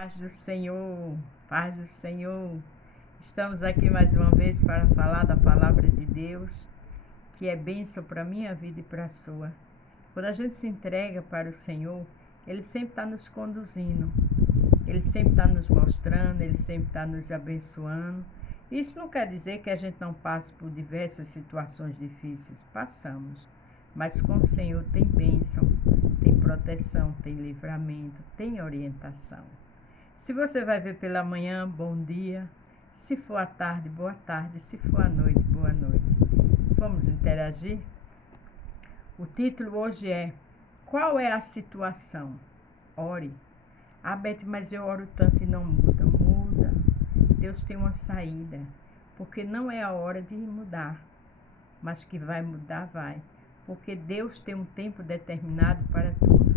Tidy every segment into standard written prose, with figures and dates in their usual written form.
Paz do Senhor, paz do Senhor. Estamos aqui mais uma vez para falar da palavra de Deus, que é bênção para a minha vida e para a sua. Quando a gente se entrega para o Senhor, Ele sempre está nos conduzindo, Ele sempre está nos mostrando, Ele sempre está nos abençoando. Isso não quer dizer que a gente não passe por diversas situações difíceis, passamos, mas com o Senhor tem bênção, tem proteção, tem livramento, tem orientação. Se você vai ver pela manhã, bom dia. Se for à tarde, boa tarde. Se for à noite, boa noite. Vamos interagir? O título hoje é: qual é a situação? Ore. Ah, Beth, mas eu oro tanto e não muda. Muda. Deus tem uma saída. Porque não é a hora de mudar. Mas que vai mudar, vai. Porque Deus tem um tempo determinado para tudo.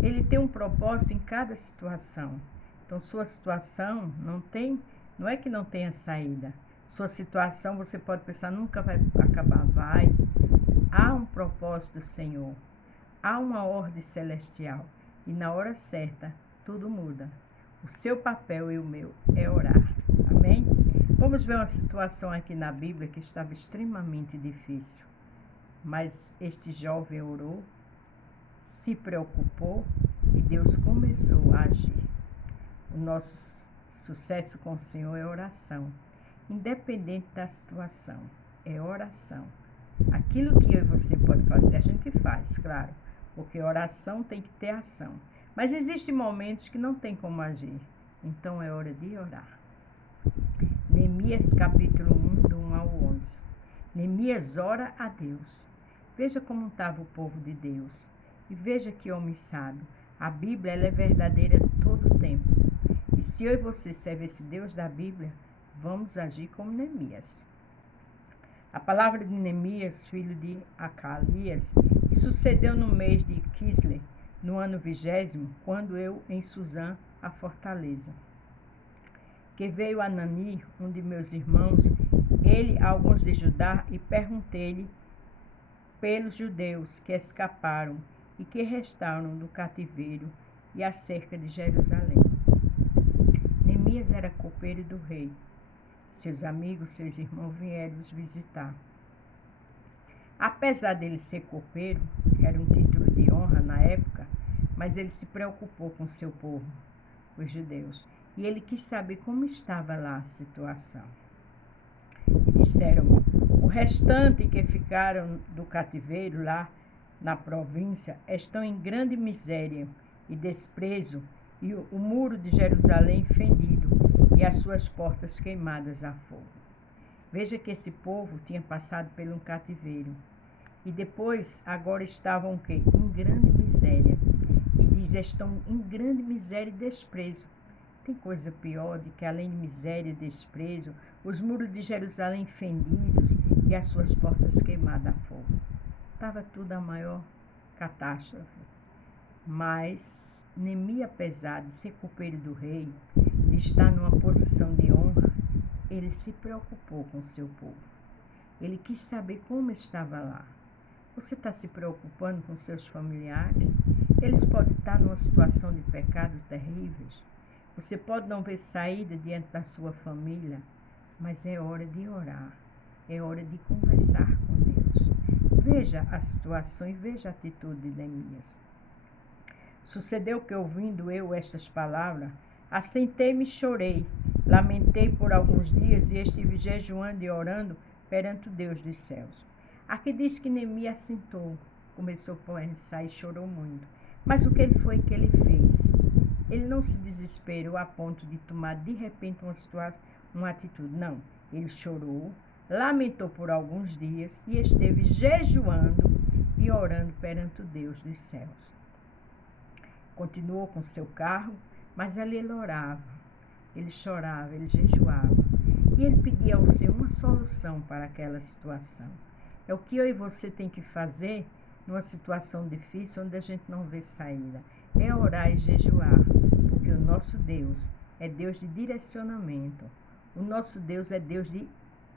Ele tem um propósito em cada situação. Então, sua situação não é que não tenha saída. Sua situação, você pode pensar, nunca vai acabar. Vai. Há um propósito do Senhor. Há uma ordem celestial. E na hora certa, tudo muda. O seu papel e o meu é orar. Amém? Vamos ver uma situação aqui na Bíblia que estava extremamente difícil. Mas este jovem orou, se preocupou e Deus começou a agir. O nosso sucesso com o Senhor é oração. Independente da situação, é oração. Aquilo que eu e você pode fazer, a gente faz, claro. Porque oração tem que ter ação. Mas existem momentos que não tem como agir. Então é hora de orar. Neemias capítulo 1, do 1 ao 11. Neemias ora a Deus. Veja como estava o povo de Deus. E veja que homem sábio. A Bíblia ela é verdadeira todo o tempo. E se eu e você serve esse Deus da Bíblia, vamos agir como Neemias. A palavra de Neemias, filho de Acalias, sucedeu no mês de Quisle, no ano 20º, quando eu em Suzã, a fortaleza. Que veio Anani, um de meus irmãos, ele a alguns de Judá, e perguntei-lhe pelos judeus que escaparam e que restaram do cativeiro e acerca de Jerusalém. Neemias era copeiro do rei. Seus amigos, seus irmãos vieram os visitar. Apesar dele ser copeiro, era um título de honra na época, mas ele se preocupou com seu povo, os judeus, e ele quis saber como estava lá a situação. E disseram-me: o restante que ficaram do cativeiro lá na província estão em grande miséria e desprezo, e o muro de Jerusalém fendido, e as suas portas queimadas a fogo. Veja que esse povo tinha passado por um cativeiro. E depois, agora estavam o quê? Em grande miséria. E diz, estão em grande miséria e desprezo. Tem coisa pior do que, além de miséria e desprezo, os muros de Jerusalém fendidos e as suas portas queimadas a fogo. Estava tudo a maior catástrofe. Mas Neemias, apesar de ser copeiro do rei, de estar numa posição de honra, ele se preocupou com o seu povo. Ele quis saber como estava lá. Você está se preocupando com seus familiares? Eles podem estar numa situação de pecado terríveis. Você pode não ver saída diante da sua família, mas é hora de orar. É hora de conversar com Deus. Veja a situação e veja a atitude de Neemias. Sucedeu que, ouvindo eu estas palavras, assentei-me e chorei, lamentei por alguns dias e estive jejuando e orando perante o Deus dos céus. Aqui diz que Neemias assentou, começou a pensar e chorou muito. Mas o que ele foi que ele fez? Ele não se desesperou a ponto de tomar de repente uma atitude. Não, ele chorou, lamentou por alguns dias e esteve jejuando e orando perante o Deus dos céus. Continuou com seu carro, mas ali ele orava, ele chorava, ele jejuava. E ele pedia ao Senhor uma solução para aquela situação. É o que eu e você tem que fazer numa situação difícil, onde a gente não vê saída. É orar e jejuar, porque o nosso Deus é Deus de direcionamento. O nosso Deus é Deus de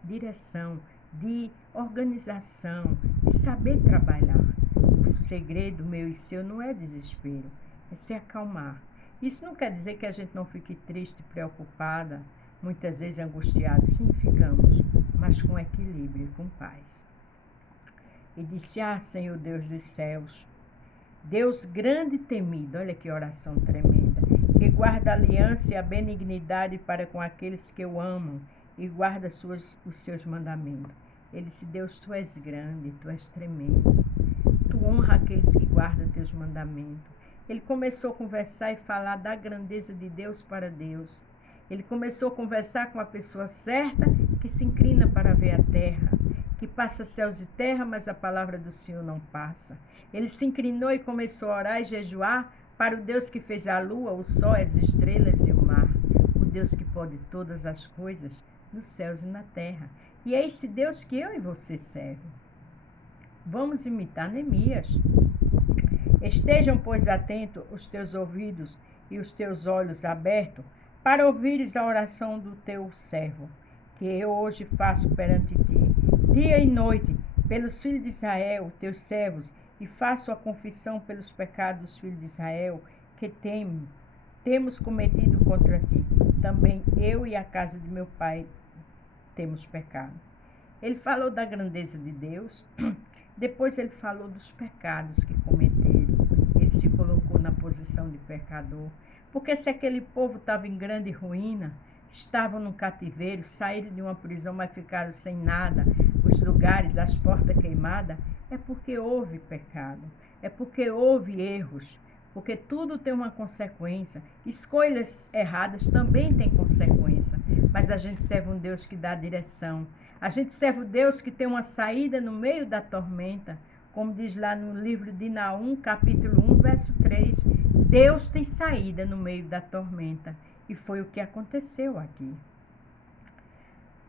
direção, de organização, de saber trabalhar. O segredo meu e seu não é desespero, é se acalmar. Isso não quer dizer que a gente não fique triste, preocupada, muitas vezes angustiado. Sim, ficamos, mas com equilíbrio, com paz. E disse: Ah, Senhor Deus dos céus, Deus grande e temido, olha que oração tremenda, que guarda a aliança e a benignidade para com aqueles que o amam e guarda os seus mandamentos. Ele disse: Deus, tu és grande, tu és tremendo, tu honra aqueles que guardam teus mandamentos. Ele começou a conversar e falar da grandeza de Deus para Deus. Ele começou a conversar com a pessoa certa que se inclina para ver a terra, que passa céus e terra, mas a palavra do Senhor não passa. Ele se inclinou e começou a orar e jejuar para o Deus que fez a lua, o sol, as estrelas e o mar. O Deus que pode todas as coisas nos céus e na terra. E é esse Deus que eu e você servem. Vamos imitar Neemias. Estejam, pois, atentos os teus ouvidos e os teus olhos abertos para ouvires a oração do teu servo, que eu hoje faço perante ti, dia e noite, pelos filhos de Israel, teus servos, e faço a confissão pelos pecados dos filhos de Israel, que temos cometido contra ti. Também eu e a casa de meu pai temos pecado. Ele falou da grandeza de Deus, depois ele falou dos pecados que cometeram. Ele se colocou na posição de pecador. Porque se aquele povo estava em grande ruína, estavam no cativeiro, saíram de uma prisão, mas ficaram sem nada, os lugares, as portas queimadas, é porque houve pecado, é porque houve erros, porque tudo tem uma consequência. Escolhas erradas também têm consequência, mas a gente serve um Deus que dá direção. A gente serve um Deus que tem uma saída no meio da tormenta, como diz lá no livro de Naum, capítulo 1, verso 3. Deus tem saída no meio da tormenta. E foi o que aconteceu aqui.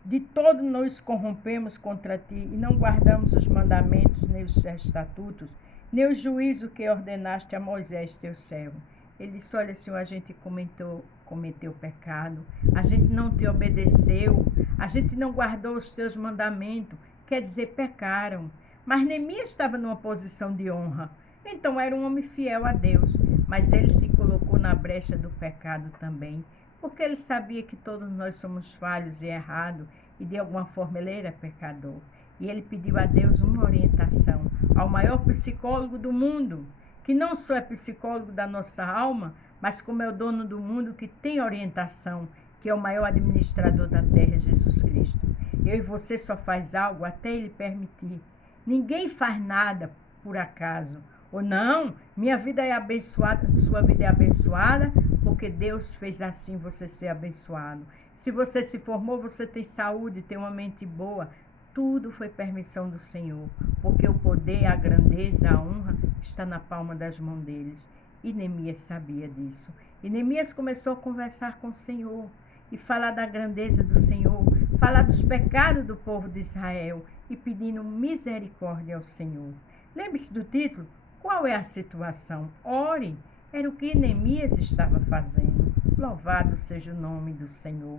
De todo nos corrompemos contra ti e não guardamos os mandamentos, nem os estatutos, nem o juízo que ordenaste a Moisés, teu servo. Ele disse: olha, Senhor, a gente cometeu pecado, a gente não te obedeceu, a gente não guardou os teus mandamentos, quer dizer, pecaram. Mas Neemias estava numa posição de honra, então era um homem fiel a Deus, mas ele se colocou na brecha do pecado também, porque ele sabia que todos nós somos falhos e errados, e de alguma forma ele era pecador. E ele pediu a Deus uma orientação, ao maior psicólogo do mundo, que não só é psicólogo da nossa alma, mas como é o dono do mundo, que tem orientação, que é o maior administrador da terra, Jesus Cristo. Eu e você só faz algo até ele permitir. Ninguém faz nada por acaso. Ou não, minha vida é abençoada, sua vida é abençoada, porque Deus fez assim você ser abençoado. Se você se formou, você tem saúde, tem uma mente boa. Tudo foi permissão do Senhor, porque o poder, a grandeza, a honra está na palma das mãos deles. E Neemias sabia disso. E Neemias começou a conversar com o Senhor e falar da grandeza do Senhor, falar dos pecados do povo de Israel e pedindo misericórdia ao Senhor. Lembre-se do título? Qual é a situação? Ore. Era o que Neemias estava fazendo. Louvado seja o nome do Senhor.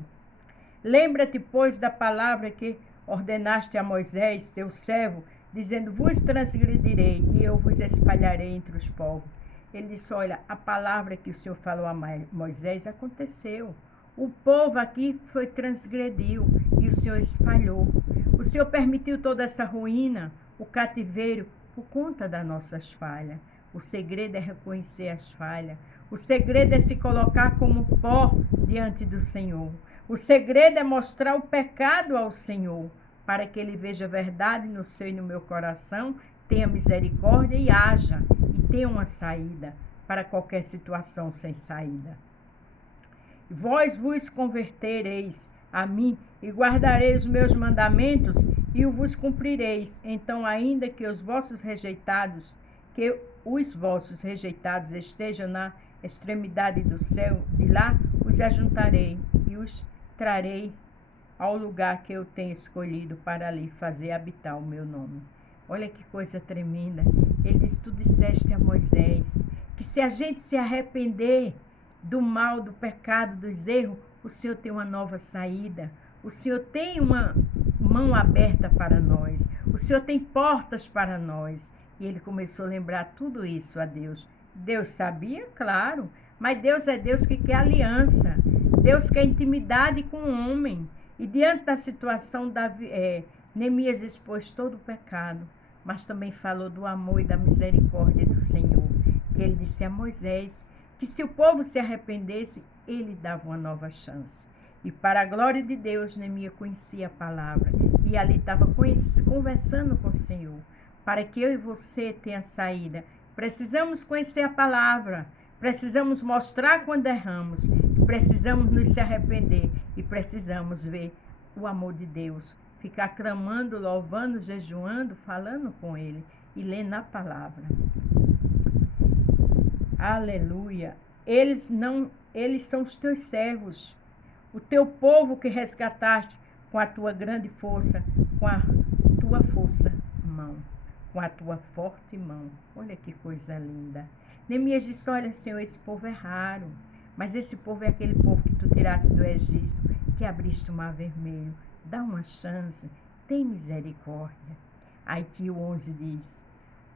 Lembra-te, pois, da palavra que ordenaste a Moisés, teu servo, dizendo: vos transgredirei e eu vos espalharei entre os povos. Ele disse: olha, a palavra que o Senhor falou a Moisés aconteceu. O povo aqui transgrediu e o Senhor espalhou. O Senhor permitiu toda essa ruína, o cativeiro, por conta das nossas falhas. O segredo é reconhecer as falhas. O segredo é se colocar como pó diante do Senhor. O segredo é mostrar o pecado ao Senhor, para que Ele veja a verdade no seu e no meu coração, tenha misericórdia e haja, e tenha uma saída para qualquer situação sem saída. Vós vos convertereis a mim e guardareis os meus mandamentos e vos cumprireis. Então, ainda que os vossos rejeitados estejam na extremidade do céu, de lá os ajuntarei e os trarei ao lugar que eu tenho escolhido para ali fazer habitar o meu nome. Olha que coisa tremenda. Ele disse: tu disseste a Moisés que se a gente se arrepender do mal, do pecado, dos erros, o Senhor tem uma nova saída. O Senhor tem uma mão aberta para nós. O Senhor tem portas para nós. E ele começou a lembrar tudo isso a Deus. Deus sabia? Claro. Mas Deus é Deus que quer aliança. Deus quer intimidade com o homem. E diante da situação, Neemias expôs todo o pecado, mas também falou do amor e da misericórdia do Senhor. Ele disse a Moisés que se o povo se arrependesse, ele dava uma nova chance. E para a glória de Deus, Neemias conhecia a palavra. E ali estava conversando com o Senhor. Para que eu e você tenha saída, precisamos conhecer a palavra. Precisamos mostrar quando erramos. Precisamos nos se arrepender. E precisamos ver o amor de Deus. Ficar clamando, louvando, jejuando, falando com Ele e lendo a palavra. Aleluia. Eles são os teus servos, o teu povo que resgataste com a tua grande força, com a tua força mão, com a tua forte mão. Olha que coisa linda. Neemias disse, olha, Senhor, esse povo é raro, mas esse povo é aquele povo que tu tiraste do Egito, que abriste o mar vermelho. Dá uma chance, tem misericórdia. Aí que o 11 diz,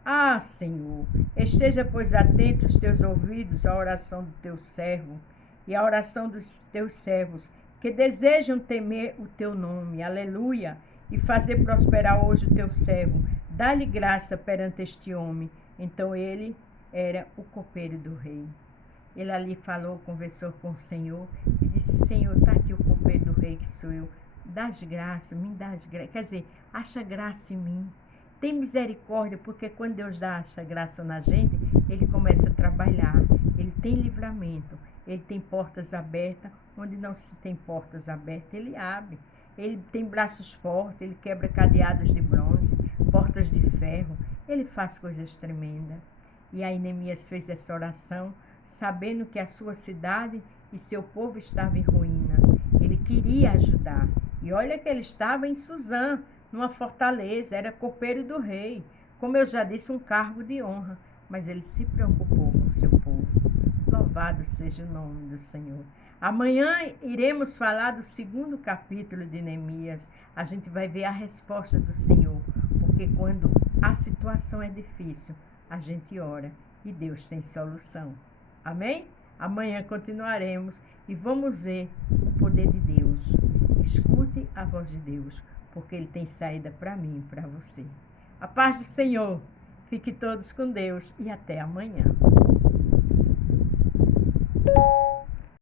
ah, Senhor, esteja, pois, atento os teus ouvidos à oração do teu servo e à oração dos teus servos, que desejam temer o teu nome, aleluia, e fazer prosperar hoje o teu servo. Dá-lhe graça perante este homem. Então ele era o copeiro do rei. Ele ali falou, conversou com o Senhor e disse, Senhor, está aqui o copeiro do rei que sou eu. Dás graça, me dás graça. Quer dizer, acha graça em mim. Tem misericórdia, porque quando Deus acha graça na gente, Ele começa a trabalhar. Ele tem livramento. Ele tem portas abertas. Onde não se tem portas abertas, Ele abre. Ele tem braços fortes. Ele quebra cadeados de bronze, portas de ferro. Ele faz coisas tremendas. E aí Neemias fez essa oração, sabendo que a sua cidade e seu povo estavam em ruína. Ele queria ajudar. E olha que ele estava em Suzã, numa fortaleza, era copeiro do rei. Como eu já disse, um cargo de honra. Mas ele se preocupou com o seu povo. Louvado seja o nome do Senhor. Amanhã iremos falar do 2º capítulo de Neemias. A gente vai ver a resposta do Senhor. Porque quando a situação é difícil, a gente ora e Deus tem solução. Amém? Amanhã continuaremos e vamos ver o poder de Deus. Escute a voz de Deus, porque Ele tem saída para mim e para você. A paz do Senhor. Fique todos com Deus e até amanhã.